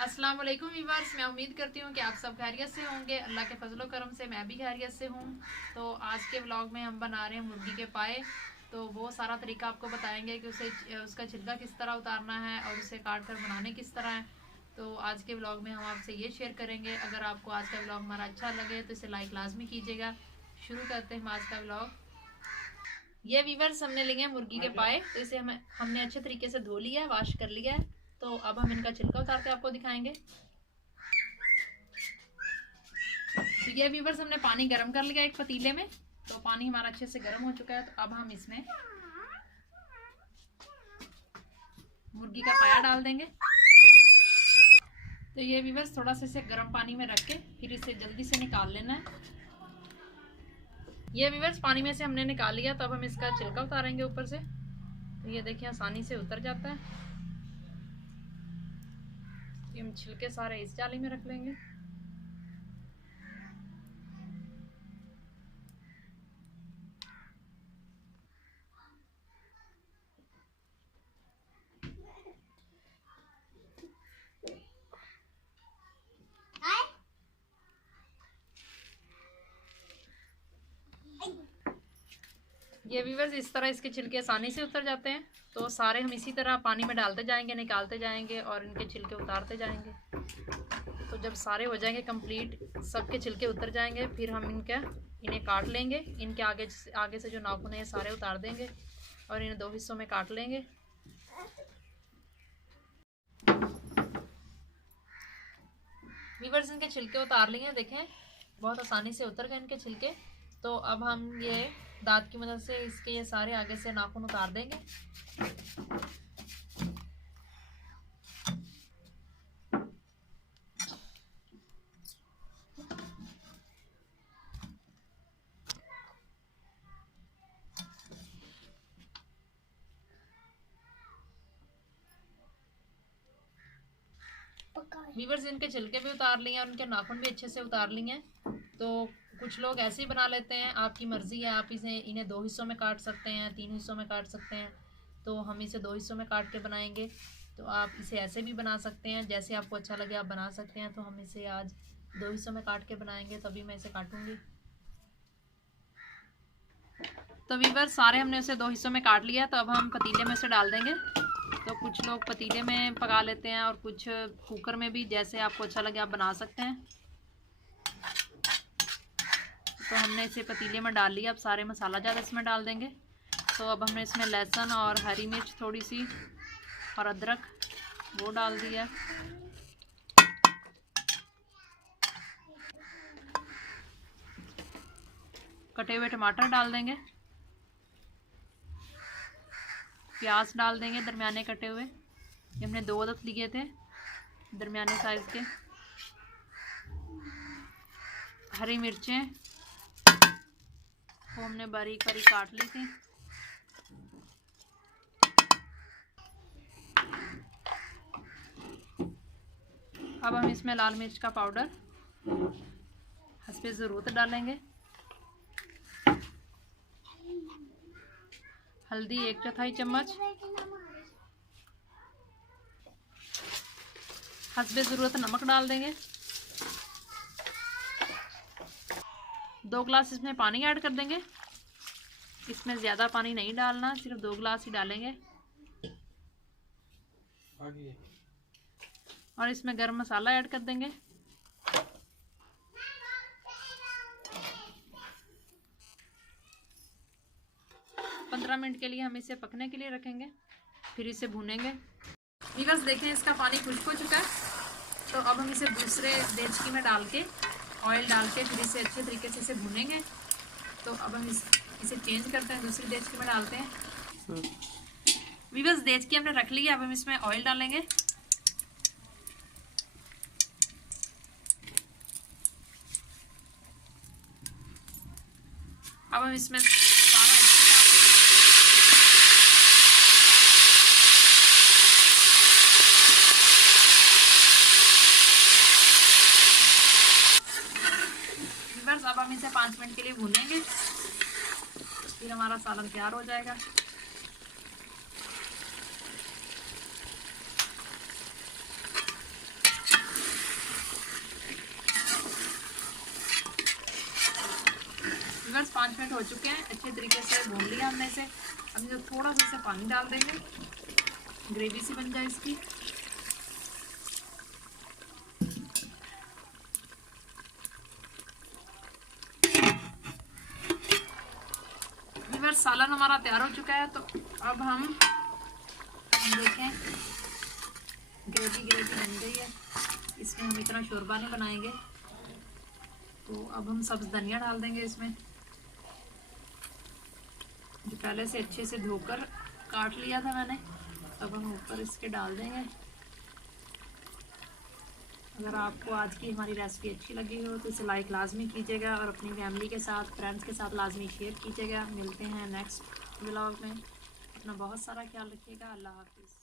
अस्सलाम वालेकुम व्यूअर्स, मैं उम्मीद करती हूँ कि आप सब खैरियत से होंगे। अल्लाह के फजलो करम से मैं भी खैरियत से हूँ। तो आज के व्लॉग में हम बना रहे हैं मुर्गी के पाए। तो वो सारा तरीका आपको बताएंगे कि उसका छिलका किस तरह उतारना है और उसे काट कर बनाने किस तरह है। तो आज के व्लॉग में हम आपसे ये शेयर करेंगे। अगर आपको आज का व्लॉग हमारा अच्छा लगे तो इसे लाइक लाजमी कीजिएगा। शुरू करते हैं हम आज का व्लॉग। ये व्यूअर्स हमने लिए हैं मुर्गी के पाए। तो इसे हमने अच्छे तरीके से धो लिया है, वॉश कर लिया है। तो अब हम इनका छिलका उतार के आपको दिखाएंगे। तो ये व्यूअर्स हमने पानी गर्म कर लिया एक पतीले में। तो पानी हमारा अच्छे से गर्म हो चुका है। तो अब हम इसमें मुर्गी का पाया डाल देंगे। तो ये व्यूअर्स थोड़ा सा इसे गर्म पानी में रख के फिर इसे जल्दी से निकाल लेना है। ये व्यूअर्स पानी में से हमने निकाल लिया। तो अब हम इसका छिलका उतारेंगे ऊपर से। तो ये देखिए आसानी से उतर जाता है। ये हम छिलके सारे इस जाली में रख लेंगे। ये व्यूअर्स इस तरह इसके छिलके आसानी से उतर जाते हैं। तो सारे हम इसी तरह पानी में डालते जाएंगे, निकालते जाएंगे और इनके छिलके उतारते जाएंगे। तो जब सारे हो जाएंगे कंप्लीट, सबके छिलके उतर जाएंगे, फिर हम इन्हें काट लेंगे। इनके आगे से जो नाखून है ये सारे उतार देंगे और इन्हें 2 हिस्सों में काट लेंगे। व्यूअर्स इनके छिलके उतार लिए, देखें बहुत आसानी से उतर गए इनके छिलके। तो अब हम ये दांत की मदद से इसके ये सारे आगे से नाखून उतार देंगे। व्यूअर्स इनके छिलके भी उतार लिए और उनके नाखून भी अच्छे से उतार लिए हैं। तो कुछ लोग ऐसे ही बना लेते हैं, आपकी मर्ज़ी है। आप इन्हें 2 हिस्सों में काट सकते हैं, 3 हिस्सों में काट सकते हैं। तो हम इसे 2 हिस्सों में काट के बनाएंगे। तो आप इसे ऐसे भी बना सकते हैं, जैसे आपको अच्छा लगे आप बना सकते हैं। तो हम इसे आज 2 हिस्सों में काट के बनाएंगे। तो अभी मैं इसे काटूंगी। तो व्यूअर्स सारे हमने उसे 2 हिस्सों में काट लिया। तो अब हम पतीले में उसे डाल देंगे। तो कुछ लोग पतीले में पका लेते हैं और कुछ कुकर में भी, जैसे आपको अच्छा लगे आप बना सकते हैं। तो हमने इसे पतीले में डाल लिया। अब सारे मसाला ज़्यादा इसमें डाल देंगे। तो अब हमने इसमें लहसुन और हरी मिर्च थोड़ी सी और अदरक वो डाल दिया। कटे हुए टमाटर डाल देंगे। प्याज डाल देंगे दरमियाने कटे हुए। ये हमने 2 अदद लिए थे दरमियाने साइज के। हरी मिर्चें वो हमने बारीक बारीक काट ली थी। अब हम इसमें लाल मिर्च का पाउडर हस्बे ज़रूरत डालेंगे। हल्दी 1/4 चम्मच। हस्बे ज़रूरत नमक डाल देंगे। 2 गिलास इसमें पानी ऐड कर देंगे। इसमें ज़्यादा पानी नहीं डालना, सिर्फ 2 गिलास ही डालेंगे। और इसमें गरम मसाला ऐड कर देंगे। पंद्रह मिनट के लिए हम इसे पकने के लिए रखेंगे, फिर इसे भूनेंगे। व्यूअर्स देखें इसका पानी खुश्क हो चुका है। तो अब हम इसे दूसरे देचकी में डाल के ऑयल डाल के फिर इसे अच्छे तरीके से इसे भूनेंगे। तो अब हम इसे चेंज करते हैं, दूसरी देचकी में डालते हैं। व्यूअर्स देचकी हमने रख ली है। अब हम इसमें ऑयल डालेंगे। अब हम इसमें सारा अब हम इसे 5 मिनट के लिए भूनेंगे, फिर हमारा सालन तैयार हो जाएगा। मिनट हो चुके हैं, अच्छे तरीके से भून लिया हमने इसे। अब जो थोड़ा सा इसे पानी डाल देंगे, ग्रेवी सी बन जाए इसकी। सालन हमारा तैयार हो चुका है। तो अब हम देखें ग्रेवी बन गई है। इसमें हम इतना शोरबा नहीं बनाएंगे। तो अब हम सब्ज धनिया डाल देंगे इसमें, जो पहले से अच्छे से धोकर काट लिया था मैंने। अब हम ऊपर इसके डाल देंगे। अगर आपको आज की हमारी रेसिपी अच्छी लगी हो तो इसे लाइक लाजमी कीजिएगा और अपनी फैमिली के साथ, फ्रेंड्स के साथ लाजमी शेयर कीजिएगा। मिलते हैं नेक्स्ट व्लॉग में। अपना बहुत सारा ख्याल रखिएगा। अल्लाह हाफिज़।